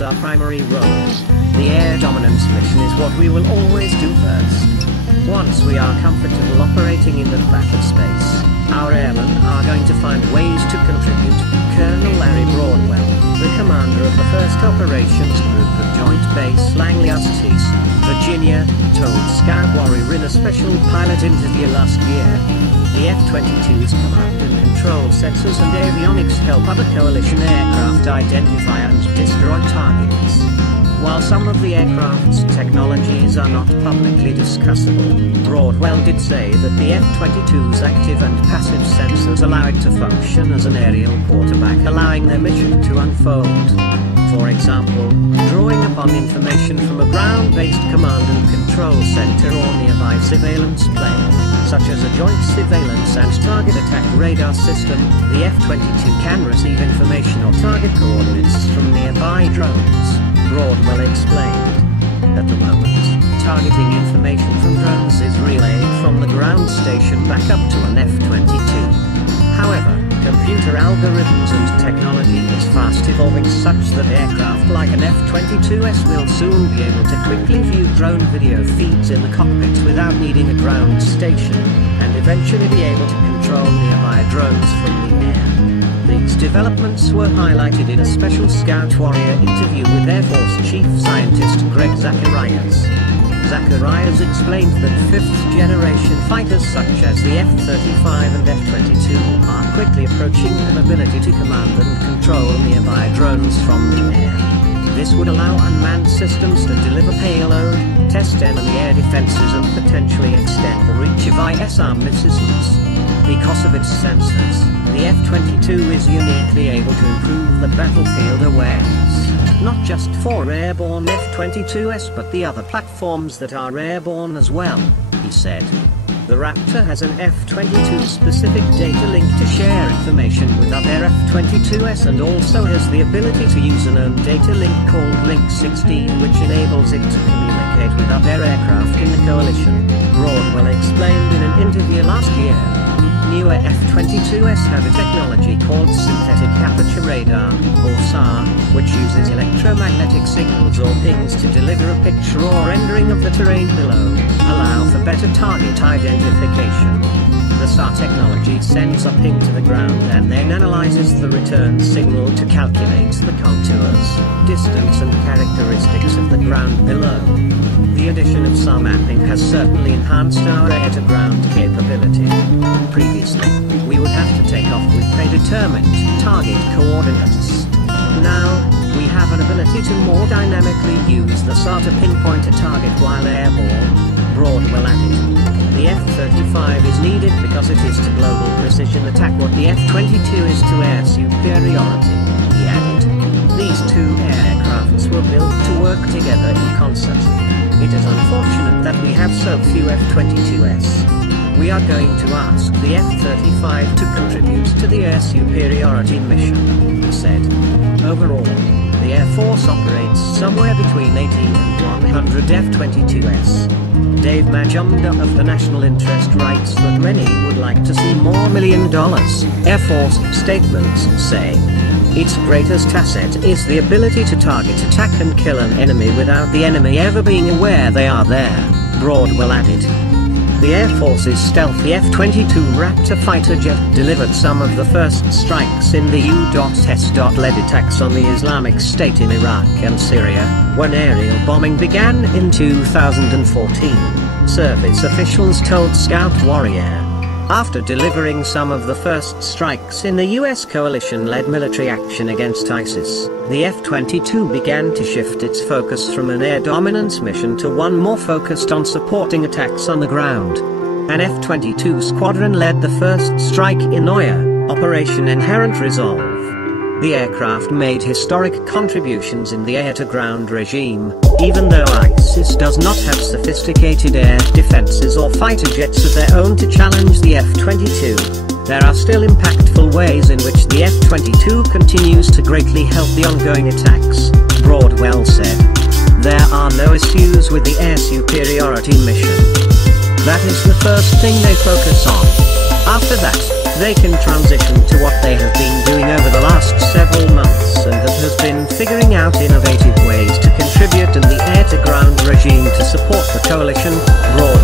is our primary role. The air dominance mission is what we will always do first. Once we are comfortable operating in the battle space, our airmen are going to find ways to contribute. Colonel Larry Broadwell, the commander of the 1st Operations Group of Joint Base Langley, Virginia, told Scout Warrior in a special pilot interview last year. The F-22's command and control sensors and avionics help other coalition aircraft identify and destroy targets. While some of the aircraft's technologies are not publicly discussable, Broadwell did say that the F-22's active and passive sensors allow it to function as an aerial quarterback, allowing their mission to unfold. For example, drawing upon information from a ground-based command and control center or nearby surveillance plane, such as a joint surveillance and target attack radar system, the F-22 can receive information or target coordinates from nearby drones, Broadwell explained. At the moment, targeting information from drones is relayed from the ground station back up to an F-22. However, computer algorithms and technology is fast evolving such that aircraft like an F-22S will soon be able to quickly view drone video feeds in the cockpit without needing a ground station, and eventually be able to control nearby drones from the air. These developments were highlighted in a special Scout Warrior interview with Air Force Chief Scientist Greg Zacharias. Zacharias explained that 5th-generation fighters such as the F-35 and F-22 are quickly approaching an ability to command and control nearby drones from the air. This would allow unmanned systems to deliver payload, test enemy air defenses and potentially extend the reach of ISR missiles. Because of its sensors, the F-22 is uniquely able to improve the battlefield awareness, not just for airborne F-22s but the other platforms that are airborne as well, he said. The Raptor has an F-22 specific data link to share information with other F-22s and also has the ability to use an own data link called Link 16 which enables it to communicate with other aircraft in the coalition, Broadwell explained in an interview last year. Newer F-22s have a technology called synthetic aperture radar, or SAR, which uses electromagnetic signals or pings to deliver a picture or rendering of the terrain below, allow for better target identification. The SAR technology sends a ping to the ground and then analyzes the return signal to calculate the contours, distance and characteristics of the ground below. The addition of SAR mapping has certainly enhanced our air-to-ground capability. Previously, we would have to take off with predetermined target coordinates. Now, we have an ability to more dynamically use the SAR to pinpoint a target while airborne, Broadwell added. The F-35 is needed because it is to global precision attack what the F-22 is to air superiority, he added. These two aircrafts were built to work together in concert. It is unfortunate that we have so few F-22s. We are going to ask the F-35 to contribute to the air superiority mission, he said. Overall, the Air Force operates somewhere between 80 and 100 F-22s. Dave Majumdar of the National Interest writes that many would like to see more $1 million. Air Force statements say, its greatest asset is the ability to target, attack and kill an enemy without the enemy ever being aware they are there, Broadwell added. The Air Force's stealthy F-22 Raptor fighter jet delivered some of the first strikes in the U.S.-led attacks on the Islamic State in Iraq and Syria, when aerial bombing began in 2014, service officials told Scout Warrior. After delivering some of the first strikes in the U.S. coalition-led military action against ISIS, the F-22 began to shift its focus from an air dominance mission to one more focused on supporting attacks on the ground. An F-22 squadron led the first strike in OYA, Operation Inherent Resolve. The aircraft made historic contributions in the air-to-ground regime, even though ISIS does not have sophisticated air defenses or fighter jets of their own to challenge the F-22. There are still impactful ways in which the F-22 continues to greatly help the ongoing attacks, Broadwell said. There are no issues with the air superiority mission. That is the first thing they focus on. After that, they can transition to what they have been doing over the last several months, and that has been figuring out innovative ways to contribute in the air-to-ground regime to support the coalition, broad